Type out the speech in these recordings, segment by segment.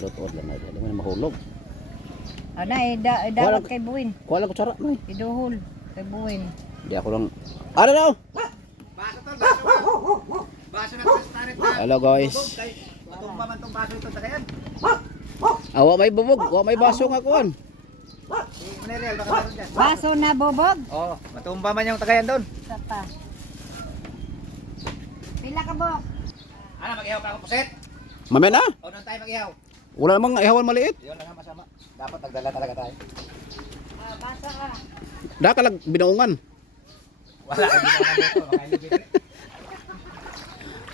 Lutood lang na. Hindi mo na mahulog. Ana, eh, da, eh, dapat kay Buwin. Kuha lang kutsara, may. Iduhol. Kay Buwin. Hindi ako lang. Ano daw? Baso to, baso. Baso na to sa tarit na. Hello guys. Kay, matumba man tong baso ito sa kayan. Awa may bubog, wa may baso nga kuan. Si Manerial, baka meron dyan. Baso na bobog. Oo, matumba man yung tagayan doon. Isa pa. Pila ka bok? Ano, mag-ihaw pa ako puset? Mamaya na. O, doon tayo mag-ihaw. Wala namang ihawan maliit. Yun lang ang masama. Dapat nagdala talaga tayo. Ah, basa ka. Da ka lang binaungan. Wala, hindi naman dito. Makailibit.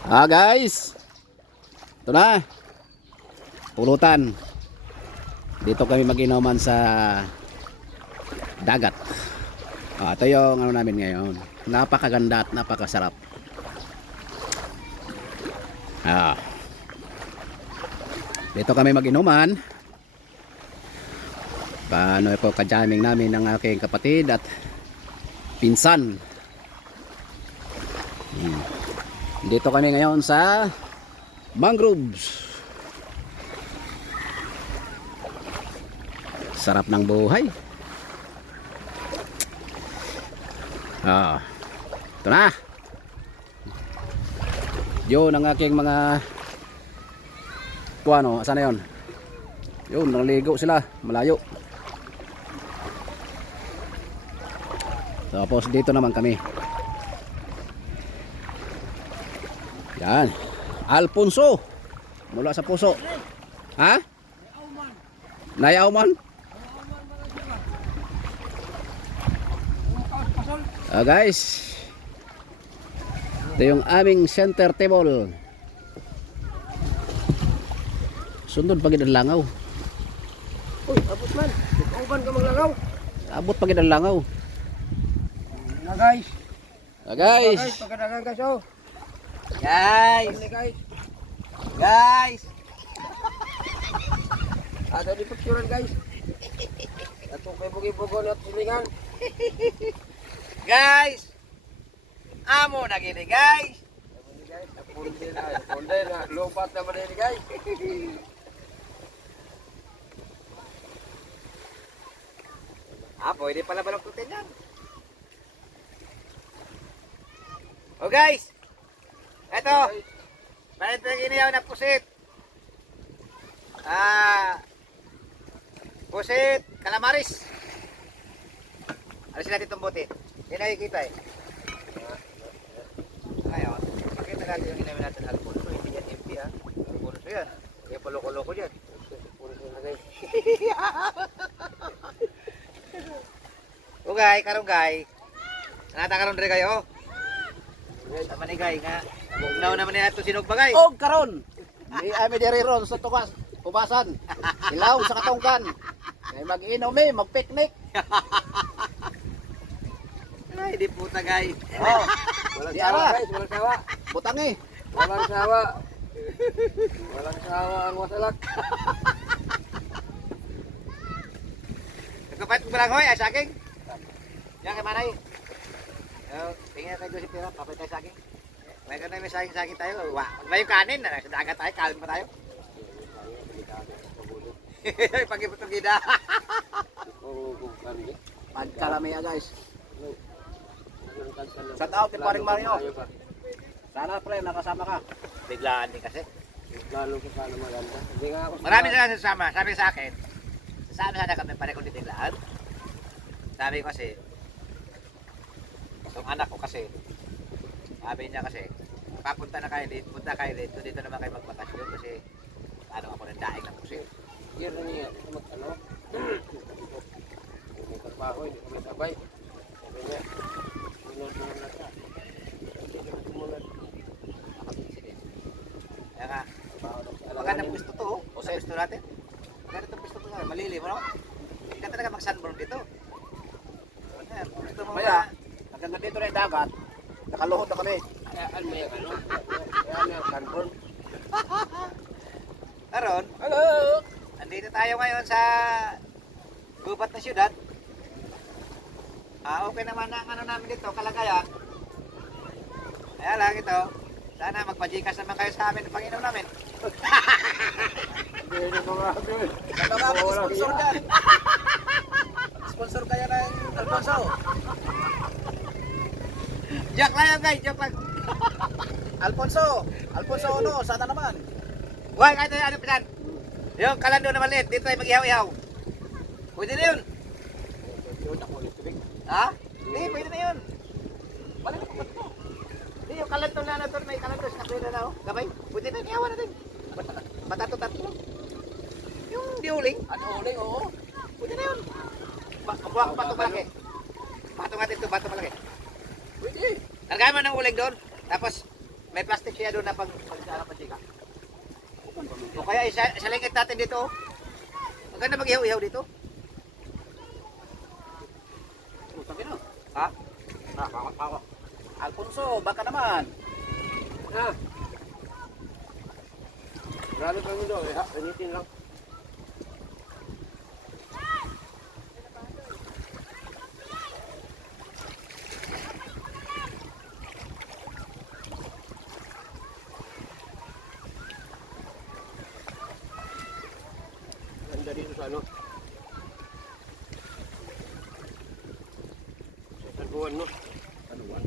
Ah guys. Ito na. Pulutan. Dito kami mag-inuman sa dagat. Ah, ito yung ano namin ngayon. Napakaganda at napakasarap. Ah. Dito kami mag-inuman. Paano po ka-jamming namin ng aking kapatid at pinsan. Hmm. Dito kami ngayon sa mangroves. Sarap ng buhay. Ah. Ito na. Yun ang aking mga kuano, asan na yun? Yun, naligo sila, malayo. Tapos dito naman kami. Yan. Alfonso. Mula sa puso. Ha? Nayaw man? Ah guys. Ito yung aming center table. Sundod pagid ang langaw. Uy, abot man. Uban ka maglagaw. Abot pagid ang langaw. Na guys. Ah guys. pagkadagan guys oh. Guys. guys. Guys. Ada di picturean guys. Ato kay bugi-bugo na silingan. guys. Amo na gini guys. guys, napunde na, napunde na, lupat na man guys. ah, pwede pala baloktutin yan. Oh guys, eto, meron tayong iniyaw na pusit. Ah, pusit, kalamaris. Alisin natin itong bote. Hindi nakikita eh. Ngayon, pakita natin yung ginawin natin alfonso. Hindi yan empty ha. Alfonso yan. Kaya paloko-loko dyan. Alfonso na guys. Ugay, karunggay. Nanata karon dre kayo. Tama ni gay nga. Unaw naman ni ato sinog bagay. Og karon. Di ami diri ron sa tukas, ubasan. Ilaw sa katungkan. Kay mag-inom eh, mag-picnic. Ay, di puta gay. Oh, Walang ara. guys, walang sawa. butang eh. Walang sawa. Walang sawa ang wasalak. Nagkapait ko lang hoy, ay saging. Yan kay manay. Yo, tingnan kay Joseph Pira, papay tayo saging. May ganun may saging saging tayo. Wa, may yung kanin na sa dagat tayo, kanin pa tayo. Pag-ipot ng gida. Pagkalami ah, guys. Shout out kay Paring Mario. Sana pre nakasama ka. Biglaan din kasi. Lalo ko sana maganda. Hindi nga ako Marami sila sasama. Sabi sa akin, sasama sana kami pare kung titiglaan. Sabi ko kasi, yung anak ko kasi, sabi niya kasi, papunta na kayo dito, punta kayo dito, dito naman kayo magbakasyon kasi ano ako ng daing ng pusin. Year na niya. Mag ano? May trabaho, hindi kami sabay. Sabi niya, sunod mo na siya. Sumunod. Kaya nga, magandang gusto to, oh. o sa gusto natin. Maganda itong gusto to, malili mo no? Hindi ka talaga mag-sunburn dito. Ayan, Gusto mo Kaya, ba? hanggang dito na yung dagat. Nakaluhod na kami. Kaya ano yan, ano? Kaya ano yan, sunburn. Karon, Hello! Andito tayo ngayon sa gubat na syudad. Ah, okay naman ang ano namin dito, kalagayan. Kaya lang ito, sana magpajikas naman kayo sa amin ng Panginoon namin. Pwede na mga yun. Ito nga, mag-sponsor dyan. Sponsor kaya ng Alfonso. Joke lang yan guys, joke lang. Alfonso, Alfonso ano, sana naman. Huwag kahit ano ano pisan. Yung kalando na maliit, dito tayo mag-ihaw-ihaw. Pwede na yun. Ha? Hindi, pwede na yun. Wala na pa Hindi, yung kalanto na nato, may kalanto sa pwede na. oh. Gabay, pwede na ihawan natin. Matato-tato lang. Yung diuling, Ano uling, oo. pwede na yun. Ba- Kuha ko bato malaki. Bato natin ito, bato malaki. Pwede. Lagay mo ng uling doon, tapos may plastic siya doon na pag pag sa harapan chika. O kaya isa, isalingit natin dito. oh. Ang ganda mag-ihaw-ihaw dito. Utang ino. Ha? Ah, pakot, pakot. Alfonso, baka naman. Ha? Marami kami doon. Eh, ha? Pinitin lang. Dito sa ano? Sa Salbuan, no? Salbuan.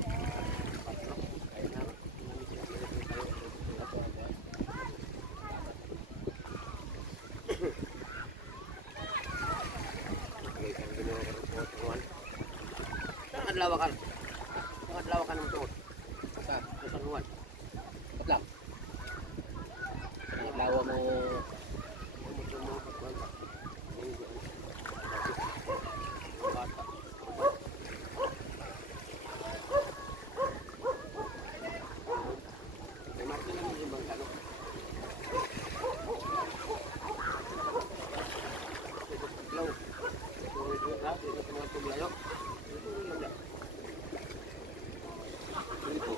Saan ang adlaw ka? Saan ang adlaw ka ng tuot? Sa, Sa San Juan. lang. Ang lawa mo. May marka naman yung ibang ano. Law. Ito ito ha, ito ito mga tuglayo. Ito lang lang. Ito.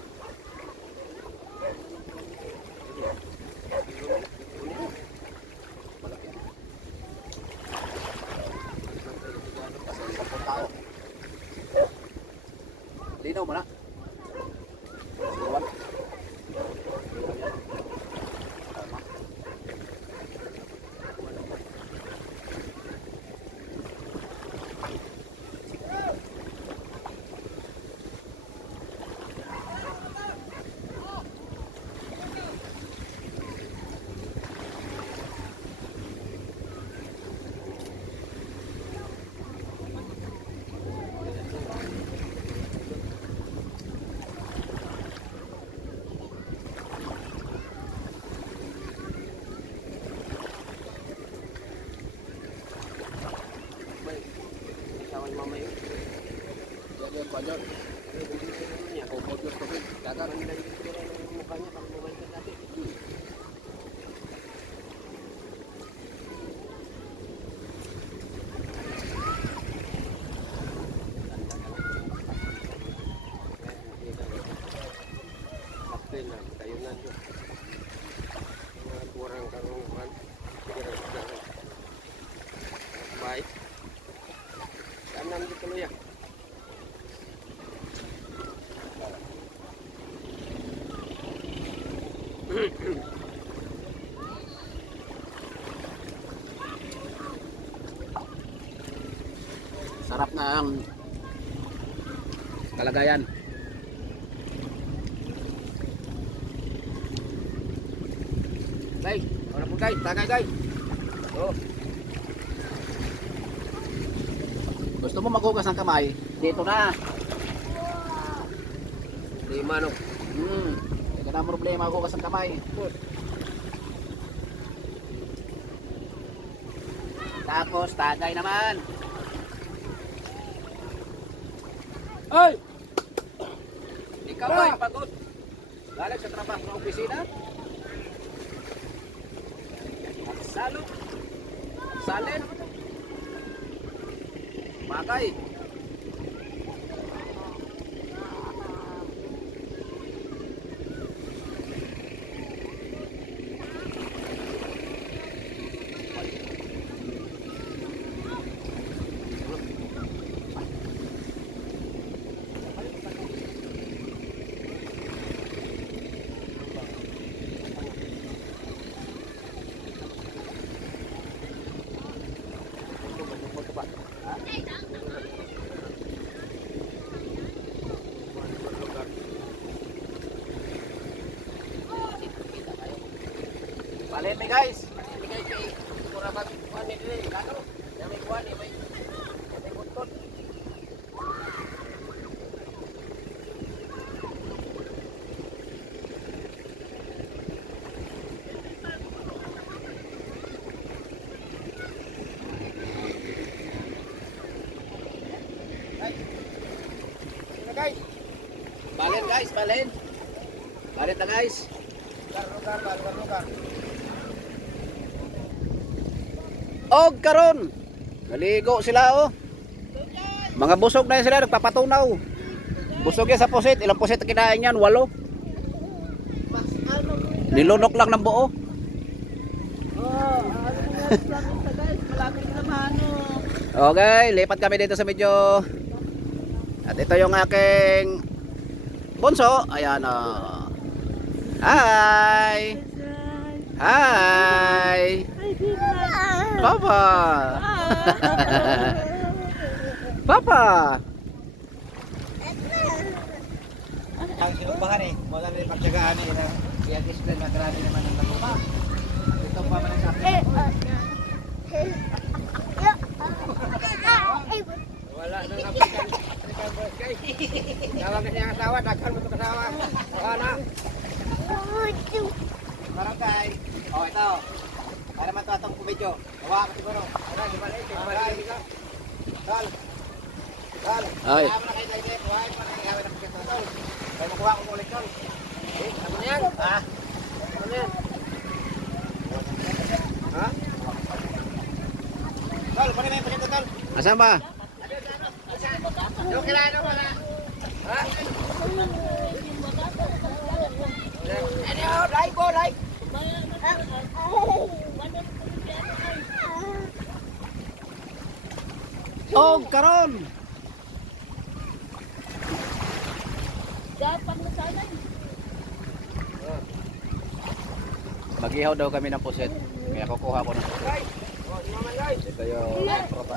Kasi isang tao. Linaw mo na. Sigawan. Tama. Yan yun, kwan yun. Kupot ng tubig. Gagawin nila dito sila ng mukha niya pag bumalik natin. Kapten na, tayo na siya. Mga kurang karungan. Sigara-sigara. Baik. Kanan dito lo ya. Sarap na ang kalagayan. Guys, wala po guys, tagay guys. Oh. Gusto mo maghugas ng kamay? Dito na. Di manok. Hindi ka na problema maghugas ng kamay. Tapos, tagay naman. Ay! Ikaw ay pagod. Galing sa trabaho ng opisina. Salo. Salin. Bagay. Balin mi guys. Ibigay kay mura ba kuan ni dili kano? May kuan ni may buntot. Sino guys? Balin guys, balin. Balin na guys. Lugar-lugar ba? Lugar-lugar. Og karon. Naligo sila oh. Mga busog na sila nagpapatunaw. Busog yan sa pusit. Ilang pusit kinain yan? Walo. Nilunok lang ng buo. Okay, lipat kami dito sa medyo At ito yung aking bunso. Ayan oh. Hi. Hi. Papa. Papa. Ang sinumbahan eh. Mula na rin pagtsagaan eh. na I-display na grabe naman ang nagupa. Ito pa man ang sabi. Wala nang kay. Tawag niya ang asawa, daghan mo to kasawa. Wala. Barangay. Oh, ito. Para man ito atong kumedyo. Hawa ka siguro. Wala, di ba na ito? Barangay. Dal. Dal. Ay. Kaya mo na kayo tayo. Buhay mo na kayo. Kaya mo na Kaya makuha ko ulit tol. Eh, ano na yan? Ha? Ano na yan? Ha? Tol, pwede na yung pakita tol. Asan ba? Yung mo wala. Ha? Ano, like po, like. Og karon. Mag-ihaw daw kami ng puset. Kaya kukuha ko ng puset. Ito yung propa.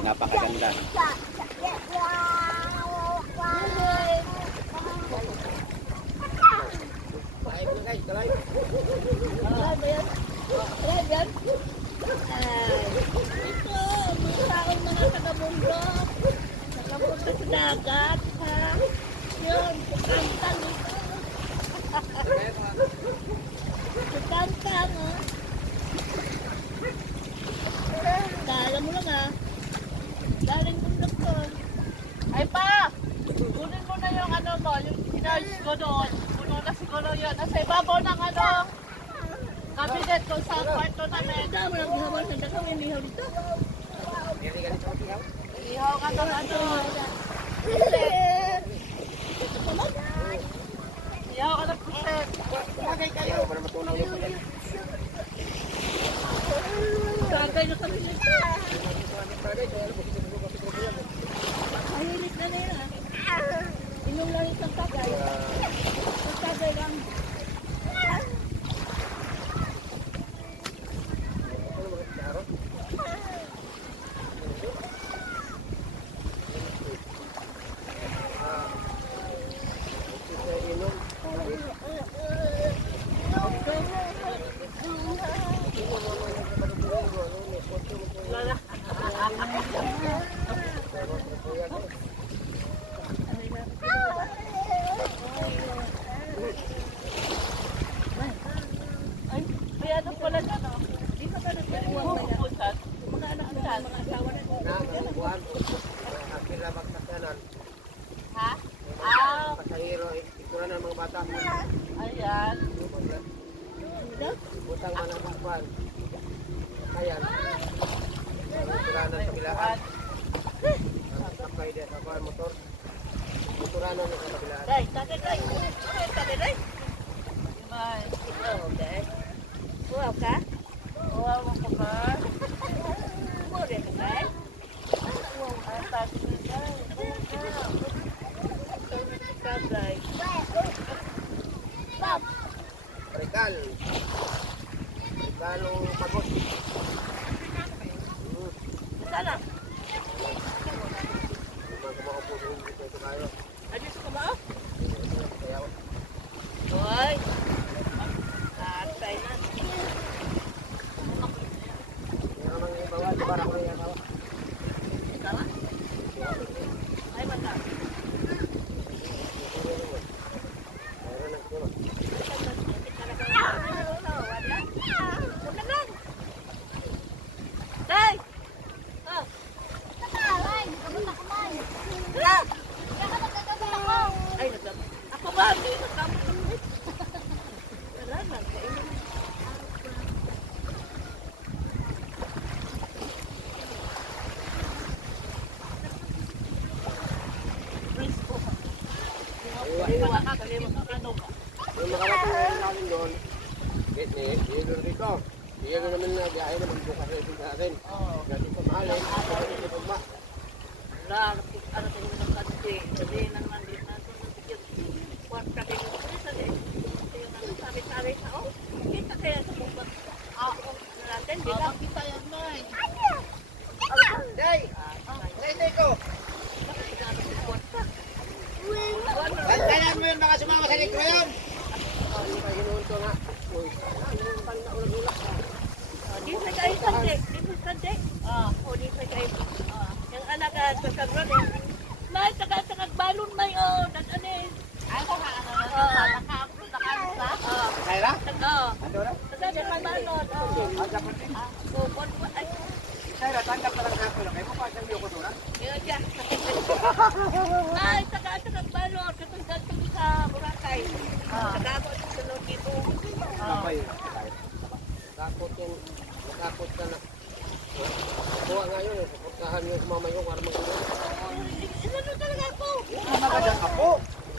Napakaganda. Dagat, ha? Yun, kantang ito. Kantang, ha? Kala mo lang, ha? Galing bundok to. Ay, pa! Kunin mo na yung ano mo, yung sinarge ko doon. Puno na siguro yun. Nasa ibabaw ng ano, cabinet ko sa kwarto Dami lang gihawal sa dakaw, inihaw dito. Ihaw ka ng ano. Ihaw ka ng puset. Tagay na kami nito. Mahilig na nila. Inom lang isang tagay. Isang tagay lang. Bye. Diego Rico. Diego naman na biyahe naman bukas na ito sa atin. Oo. Kasi sa mahalin, sa atin sa pagma. Wala, ano tayo ng kanti. Kasi naman din na ito ng bigyan. Kwarta kayo. Isa din. Ito yung ano, sabi-sabi sa oh. Kita kaya sa bukod. Ah, oh, natin, di ba? Kita yan, May. Day! Day, day ko! Bantayan mo yun, baka sumama sa likro yun! Hindi ko nga. Uy, ano yung pang naulag-ulak ka? Di sa kayo kanti. Di sa kanti. Ah, o di sa kayo. Ah, yung anak ka sa kabron eh. May taga-tagag balon may oh. Nag-ano eh. Ay, ko nga ano. Naka-upload na sa? Ah, Kaya? taga. Ando na? Taga-tagag balon. Ang dapat. Ah, so, bon, bon, ay, Kaya, tanggap ka lang mo pa siyang liyoko doon, ha? yun yan. Ay, taga-tagag balon. Katong gantong sa Boracay. Taga-abot sa Logibo. Ah. Takot takot ka na. Kuha nga yun, suportahan yung mama yung para mag-ulog. Inano talaga ako? Magandang apo.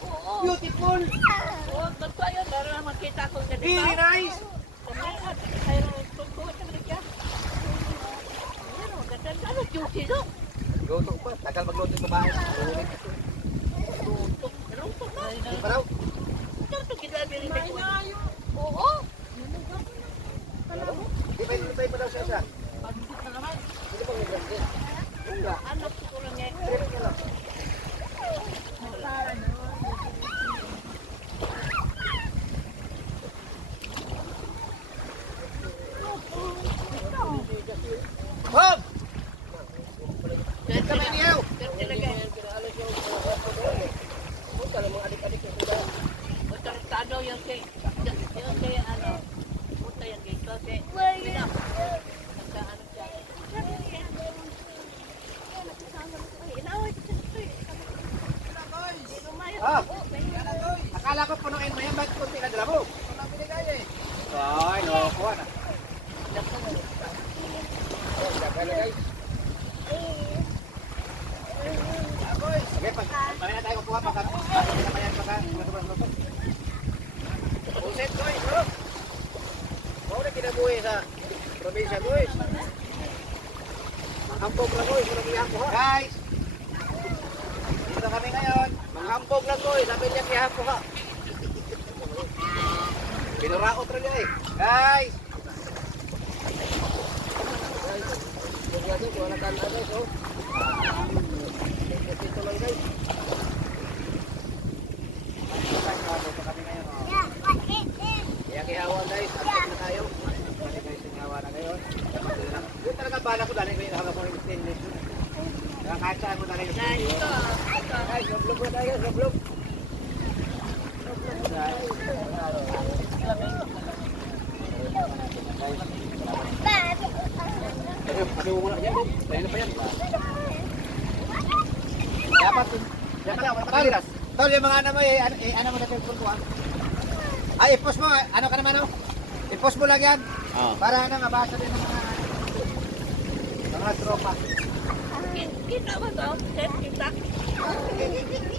Oo. Beautiful. Oo, totoo yun. Meron na makita ko ganito. Very nice. Kumain, kayo totoo ka talaga. Ano, ganda na ano, duty no? Luto pa. Tagal magluto sa bahay. Ulit. Lutok, lutok na. Di pa raw? Ito, ginabi rin ako. Oo. Di ba yung tayo pa daw siya siya? Pagkit na naman. May. Anak ko lang eh. Bob! Niyaw! Pinaalis yung Punta ng mga adik-adik yung kuda. O, tartado yung kay, yung kay ano, puta yung kay, so kay, Wala. Nagka ano siya. Inaway ko siya. Hindi lumayo. Ah! Oo, may- Akala ko punuin mo yan, ba't kunti na dala mo? Ito na binigay eh. Ay, nakukuha na. Jaga na guys. Sige, pag pag na tayo kukuha, pagka pagka na yan, pagka sobrang luto. Uset, boy, bro. Na kinabuhi sa probinsya, boys. Manghambog lang, boys. Walang iyak ko, ha? Guys! Dito kami ngayon. Manghambog lang, boys. Sabi niya kiyahap ko, ha? Pinuraot rin niya, eh. Guys! Huwag natin, kuha na kan guys. Oh. Dito lang guys. Dito kami ngayon, oh. Kaya kihawan guys, update na tayo. Kasi guys, kihawa na ngayon. Talaga bala ko dali ko yung hanggang kong stainless. Kahit saan mo dali ko Guys, ito, ito. Guys, vlog na tayo, vlog. Ano mo? Tayo na pa yan. Dapat, dapat makaliras. Tol, yung mga ano mo eh, ano, eh, ano mo na telepon ko ah. Ay, i-post mo, ano ka naman oh. I-post mo lang yan. Para ano, mabasa din ng mga, tropa. Kita ba to? Kita.